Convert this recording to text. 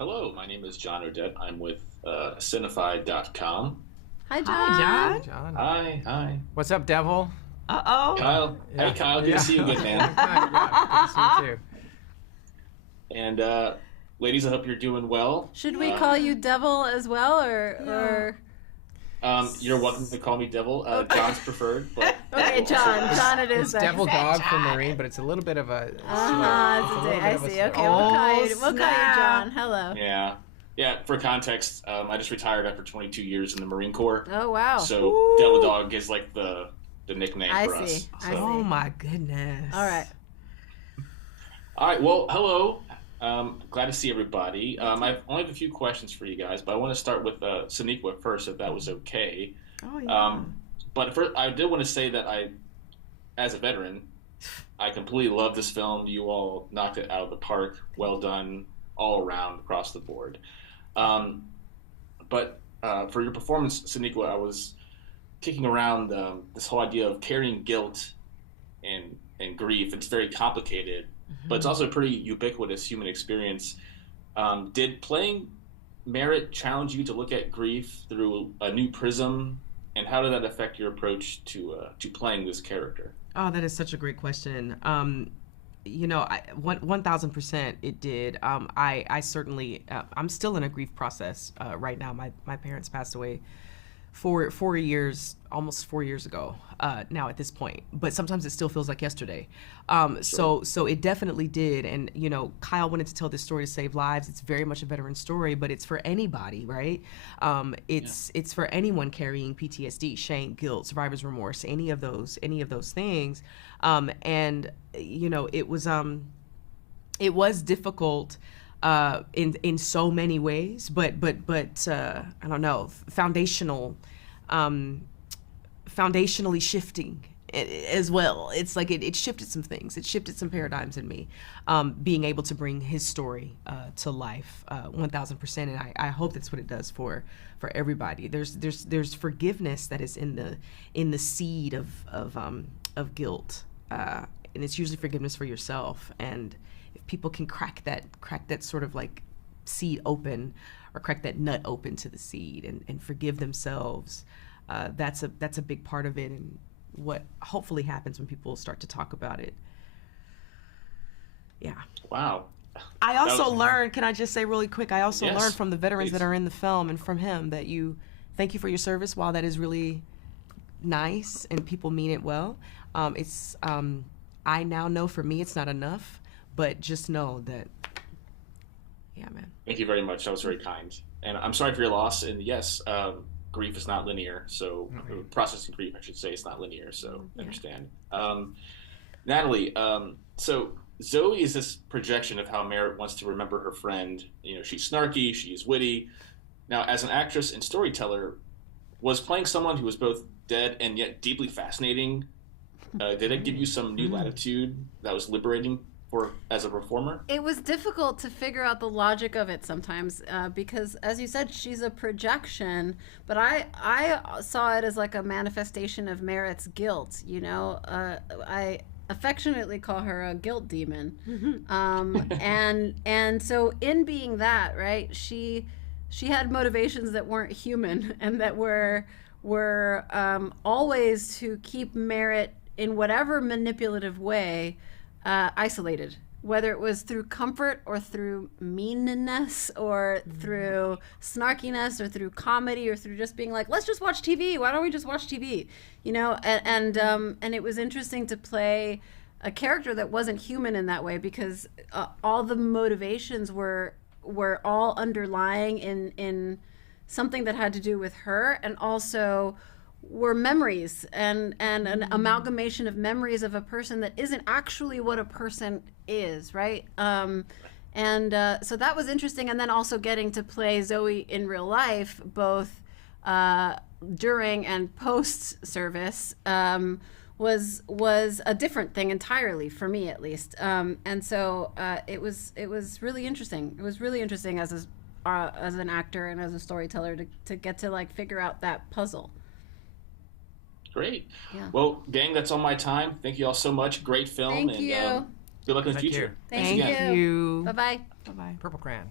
Hello, my name is John Odette. I'm with Cinefied.com. Hi, John. Hi, John. John. Hi. What's up, Devil? Uh-oh. Kyle. Yeah. Hey, Kyle. Good to see you again, man. Yeah, good to see you too. And ladies, I hope you're doing well. Should we call you Devil as well, or? You're welcome to call me Devil. John's preferred. But Okay, John. John, it is. It's Devil Dog for Marine, but it's a little bit of a. I see. Okay, we'll call you John. Hello. Yeah. For context, I just retired after 22 years in the Marine Corps. Oh wow. So Devil Dog is like the nickname for us. I see. Oh my goodness. All right. Well, hello. Glad to see everybody. I only have a few questions for you guys, but I want to start with Sonequa first, if that was okay. Oh, yeah. But first, I did want to say that as a veteran, I completely love this film. You all knocked it out of the park. Well done all around, across the board. But for your performance, Sonequa, I was kicking around this whole idea of carrying guilt and grief. It's very complicated, but it's also a pretty ubiquitous human experience. Did playing Merritt challenge you to look at grief through a new prism, and how did that affect your approach to playing this character? Oh, that is such a great question. 1000% it did. I certainly, I'm still in a grief process right now. My parents passed away almost 4 years ago now at this point, but sometimes it still feels like yesterday. So it definitely did. And Kyle wanted to tell this story to save lives. It's very much a veteran story, but it's for anybody, right? It's for anyone carrying PTSD, shame, guilt, survivor's remorse, any of those things. It was difficult in so many ways, but I don't know, foundationally shifting as well. It's like it shifted some things. It shifted some paradigms in me, being able to bring his story to life 1000%. And I hope that's what it does for everybody. There's forgiveness that is in the seed of guilt, and it's usually forgiveness for yourself. And if people can crack that sort of like seed open, or crack that nut open to the seed and forgive themselves, that's a big part of it, and what hopefully happens when people start to talk about it. Yeah. Wow. I also learned, can I just say really quick, I also learned from the veterans please. that are in the film and from him that thank you for your service. While that is really nice and people mean it well, I now know for me it's not enough, but just know that, yeah, man. Thank you very much. That was very kind. And I'm sorry for your loss. And yes, grief is not linear. So processing grief, I should say, is not linear. So I understand. Natalie, so Zoe is this projection of how Merritt wants to remember her friend. She's snarky, she's witty. Now, as an actress and storyteller, was playing someone who was both dead and yet deeply fascinating, did it give you some new latitude that was liberating as a performer? It was difficult to figure out the logic of it sometimes because, as you said, she's a projection, but I saw it as like a manifestation of Merritt's guilt. I affectionately call her a guilt demon. And so in being that, right, she had motivations that weren't human and that were always to keep Merritt in whatever manipulative way isolated, whether it was through comfort or through meanness or through snarkiness or through comedy or through just being like, let's just watch TV. Why don't we just watch TV? And it was interesting to play a character that wasn't human in that way because all the motivations were all underlying in something that had to do with her, and also were memories and an amalgamation of memories of a person that isn't actually what a person is, right? So that was interesting. And then also getting to play Zoe in real life, both during and post service, was a different thing entirely for me, at least. And so it was really interesting. It was really interesting as an actor and as a storyteller to get to like figure out that puzzle. Great. Yeah. Well, gang, that's all my time. Thank you all so much. Great film. Thank you. Good luck in the Thank future. you. Thanks Thank again. you. Bye-bye. Bye-bye. Purple Crayon.